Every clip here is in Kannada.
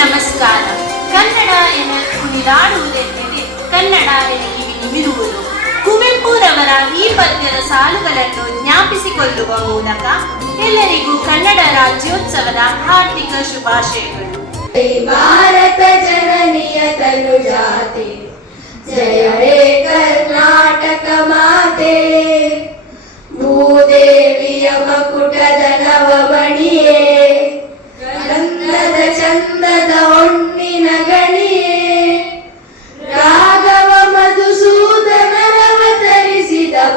ನಮಸ್ಕಾರ. ಕನ್ನಡ ಎನ ಕುಣಿದಾಡುವುದೆಂದರೆ ಕನ್ನಡ ಎನ ಕಿವಿ ನಿಮಿರುವುದು. ಕುವೆಂಪುರವರ ಈ ಪದ್ಯದ ಸಾಲುಗಳನ್ನು ಜ್ಞಾಪಿಸಿಕೊಳ್ಳುವ ಮೂಲಕ ಎಲ್ಲರಿಗೂ ಕನ್ನಡ ರಾಜ್ಯೋತ್ಸವದ ಹಾರ್ದಿಕ ಶುಭಾಶಯಗಳು. ಭಾರತ ಜನನಿಯ ತನುಜಾತೆ, ಜಯ ಹೇ ಕರ್ನಾಟಕ ಮಾತೆ. ಭೂದೇವಿಯ ಮಕುಟದ ನವಮಣಿಯೇ, ಗಂಧದ ಚಂದದ ಹೊನ್ನಿನ ಗಣಿಯೇ, ರಾಘವ ಮಧುಸೂದನರವತರಿಸಿದ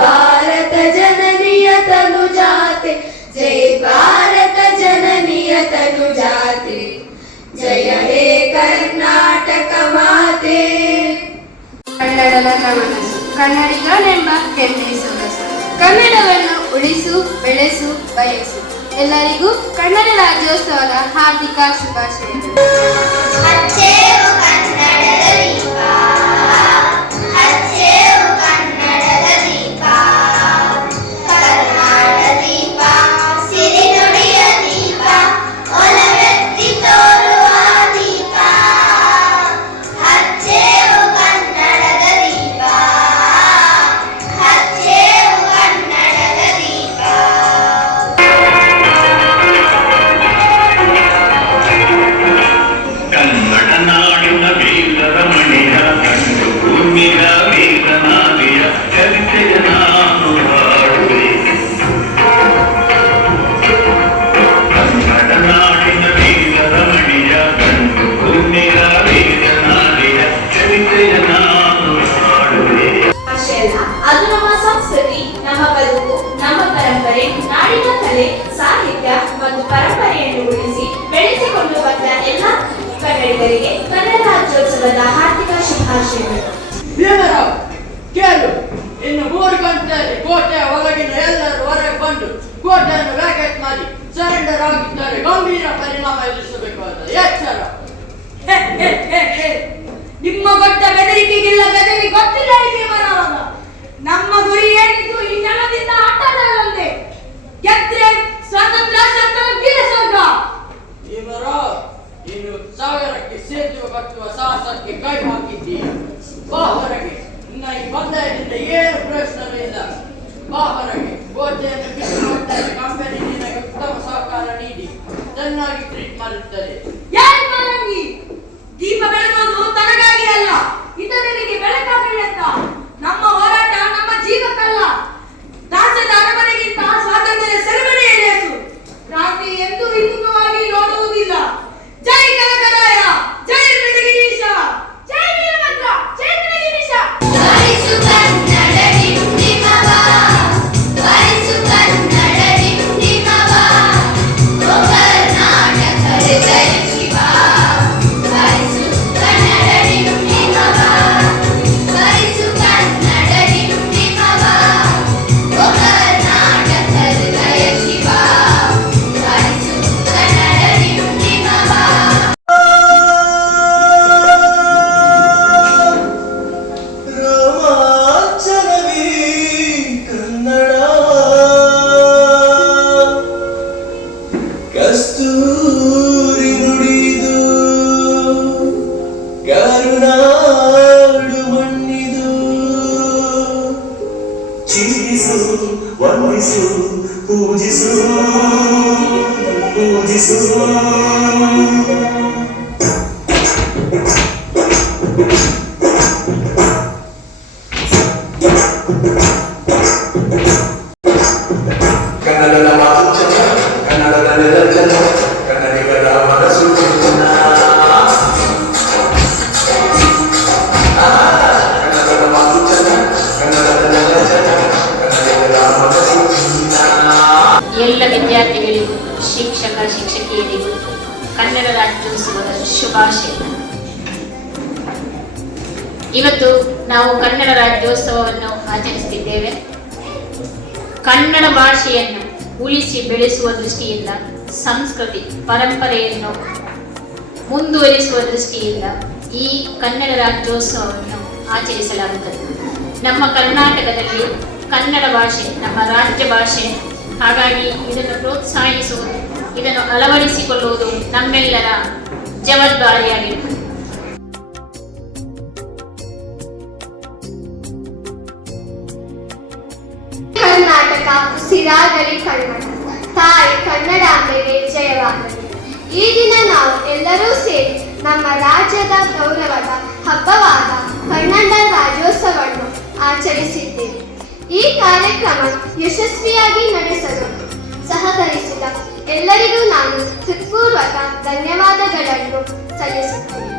ಭಾರತ ಜನನಿಯ ತನುಜಾತೆ. ಜೈ ಭಾರತ ಜನನಿಯ ತನುಜಾತೆ, ಜಯ ಹೇ ಕರ್ನಾಟಕ ಮಾತೆ. ಕನ್ನಡದ ಮನಸ್ಸು ಕನ್ನಡಿಗನೆಂಬ ಹೆಮ್ಮೆ ಸೊಗಸು. ಕನ್ನಡವನ್ನು ಉಳಿಸು, ಬೆಳೆಸು, ಬಯಸು. ಎಲ್ಲರಿಗೂ ಕನ್ನಡ ರಾಜ್ಯೋತ್ಸವದ ಹಾರ್ದಿಕ ಶುಭಾಶಯಗಳು. ಅದು ನಮ್ಮ ಸಂಸ್ಕೃತಿ, ನಮ್ಮ ಬದುಕು, ನಮ್ಮ ಪರಂಪರೆ, ನಾಡಿನ ಕಲೆ, ಸಾಹಿತ್ಯ ಮತ್ತು ಪರಂಪರೆಯನ್ನು ಉಳಿಸಿ ಬೆಳೆಸಿಕೊಂಡು ಬಂದ ಎಲ್ಲ ಕನ್ನಡಿಗರಿಗೆ ಕನ್ನಡ ರಾಜ್ಯೋತ್ಸವದ ಹಾರ್ದಿಕ ಶುಭಾಶಯಗಳು. ಭೀಮರಾವ್ ಕೇಳು, ಇನ್ನು 3 ಗಂಟೆಯಲ್ಲಿ ಕೋಟೆಯ ಒಳಗಿನ ಎಲ್ಲರೂ ಹೊರಗೆ ಬಂದು ಕೋಟೆಯನ್ನು ವ್ಯಾಕೆಟ್ ಮಾಡಿ ಸರೆಂಡರ್ ಆಗಿದ್ದಾರೆ ಗಂಭೀರ ಪರಿಣಾಮ ಎದುರಿಸಬೇಕು ಅಂತ ಎಚ್ಚರ. ನಿಮ್ಮ ಗೊತ್ತ ಬೆದರಿಕೆಗಿಲ್ಲ, ಬೆದರಿ ಗೊತ್ತಿಲ್ಲ ಭೀಮರಾವನ. ನಮ್ಮ ಗುರಿ ಏನಿದ್ದು ಈ ನೆಲದಿಂದ ಆಟದಲ್ಲೊಂದೇ. ಗೆದ್ರೆ ಸ್ವಾತಂತ್ರ್ಯ, ಸತ್ತರೆ ವೀರ ಸ್ವರ್ಗ. ಭೀಮರಾವ್, ಇನ್ನು ಸಾಗರಕ್ಕೆ ಸೇತುವೆ ಕಟ್ಟುವ ಸಾಹಸಕ್ಕೆ ಕೈ ಹಾಕಿದ್ದೀಯ. ಬಾ ಹೊರಗೆ, ಇನ್ನ ಈ ಬಂದಯದಿಂದ ಏನು ಪ್ರಯೋಜನವಿಲ್ಲ. ಬಾ ಹೊರಗೆ. ಕೋಟೆಯನ್ನು ಬಿಟ್ಟು ಕಂಪನಿ ನಿನಗೆ ಉತ್ತಮ ಸಹಕಾರ ನೀಡಿ ಚೆನ್ನಾಗಿ ಟ್ರೀಟ್ ಮಾಡುತ್ತದೆ. ಯಾರು ಮಾರಂಗಿ? ದೀಪ ಬೆಳಗೋದು ತನಗಾಗಿ ಅಲ್ಲ, ಇತರರಿಗೆ ಬೆಳಕಾಗಲಿ ಅಂತ. ನಮ್ಮ ಹೋರಾಟ ನಮ್ಮ ಜೀವಕ್ಕಲ್ಲ. ದಾಸದ ಅರಮನೆಗಿಂತ ಸ್ವಾತಂತ್ರ್ಯ ಸೆರೆಮನೆಯ ಲೇಸು. ಕ್ರಾಂತಿ ಎಂದೂ ಹಿಮ್ಮುಖವಾಗಿ ನೋಡುವುದಿಲ್ಲ. ಜೈ ಕನಕರಾಯ, ಜೈ ಮೃಡಗಿರೀಶ, ಜೈ ವೀರಭದ್ರ, ಜೈ ಮೃಡಗಿರೀಶ. ವರಿಸು ಕನ್ನಡ ಡಿಂಡಿಮವ, ವರಿಸು ಕನ್ನಡ ಡಿಂಡಿಮವ, ಓ ಕರ್ನಾಟಕ ಹೃದಯ ಶಿವ. ವರಿಸು ಕನ್ನಡ ಡಿಂಡಿಮವ, ವರಿಸು ಕನ್ನಡ ಡಿಂಡಿಮವ, ಓ ಕರ್ನಾಟಕ ಹೃದಯ ಶಿವ. ವರಿಸು ಕನ್ನಡ ಡಿಂಡಿಮವ. ರೋಮಾಂಚನವೀ ಕನ್ನಡ, ಕಸ್ತೂರಿ ನುಡಿದು ಕರುನಾಡು ಮಣ್ಣಿದು. ಚಿಂತಿಸು, ವಂದಿಸು, ಪೂಜಿಸು, ಪೂಜಿಸು. ಕನ್ನಡದ ಮಾತು ಚೆನ್ನ, ಕನ್ನಡದ ನೆಲ ಚೆನ್ನ, ಕನ್ನಡಿಗರ ಮನಸ್ಸು ಚೆನ್ನ. ಕನ್ನಡದ ಮಾತು ಚೆನ್ನ, ಕನ್ನಡದ ನೆಲ ಚೆನ್ನ, ಕನ್ನಡಿಗರ ಮನಸ್ಸು ಚೆನ್ನ. ಎಲ್ಲ ವಿದ್ಯಾರ್ಥಿಗಳಿಗೂ, ಶಿಕ್ಷಕ ಶಿಕ್ಷಕಿಯರಿಗೂ ಕನ್ನಡ ರಾಜ್ಯೋತ್ಸವದ ಶುಭಾಶಯಗಳು. ಇವತ್ತು ನಾವು ಕನ್ನಡ ರಾಜ್ಯೋತ್ಸವವನ್ನು ಆಚರಿಸುತ್ತಿದ್ದೇವೆ. ಕನ್ನಡ ಭಾಷೆಯನ್ನು ಉಳಿಸಿ ಬೆಳೆಸುವ ದೃಷ್ಟಿಯಿಂದ, ಸಂಸ್ಕೃತಿ ಪರಂಪರೆಯನ್ನು ಮುಂದುವರಿಸುವ ದೃಷ್ಟಿಯಿಂದ ಈ ಕನ್ನಡ ರಾಜ್ಯೋತ್ಸವವನ್ನು ಆಚರಿಸಲಾಗುತ್ತದೆ. ನಮ್ಮ ಕರ್ನಾಟಕದಲ್ಲಿ ಕನ್ನಡ ಭಾಷೆ ನಮ್ಮ ರಾಜ್ಯ ಭಾಷೆ. ಹಾಗಾಗಿ ಇದನ್ನು ಪ್ರೋತ್ಸಾಹಿಸುವುದು, ಇದನ್ನು ಅಳವಡಿಸಿಕೊಳ್ಳುವುದು ನಮ್ಮೆಲ್ಲರ ಜವಾಬ್ದಾರಿಯಾಗಿರುತ್ತದೆ. ಕರ್ನಾಟಕ ಉಸಿರಾಗಲಿ ಕನ್ನಡ, ತಾಯಿ ಕನ್ನಡಾಂಬೆಗೆ ಜಯವಾಗಲಿ. ಈ ದಿನ ನಾವು ಎಲ್ಲರೂ ಸೇರಿ ನಮ್ಮ ರಾಜ್ಯದ ಗೌರವದ ಹಬ್ಬವಾದ ಕನ್ನಡ ರಾಜ್ಯೋತ್ಸವವನ್ನು ಆಚರಿಸಿದ್ದೇವೆ. ಈ ಕಾರ್ಯಕ್ರಮ ಯಶಸ್ವಿಯಾಗಿ ನಡೆಸಲು ಸಹಕರಿಸಿದ ಎಲ್ಲರಿಗೂ ನಾನು ಹೃತ್ಪೂರ್ವಕ ಧನ್ಯವಾದಗಳನ್ನು ಸಲ್ಲಿಸುತ್ತೇನೆ.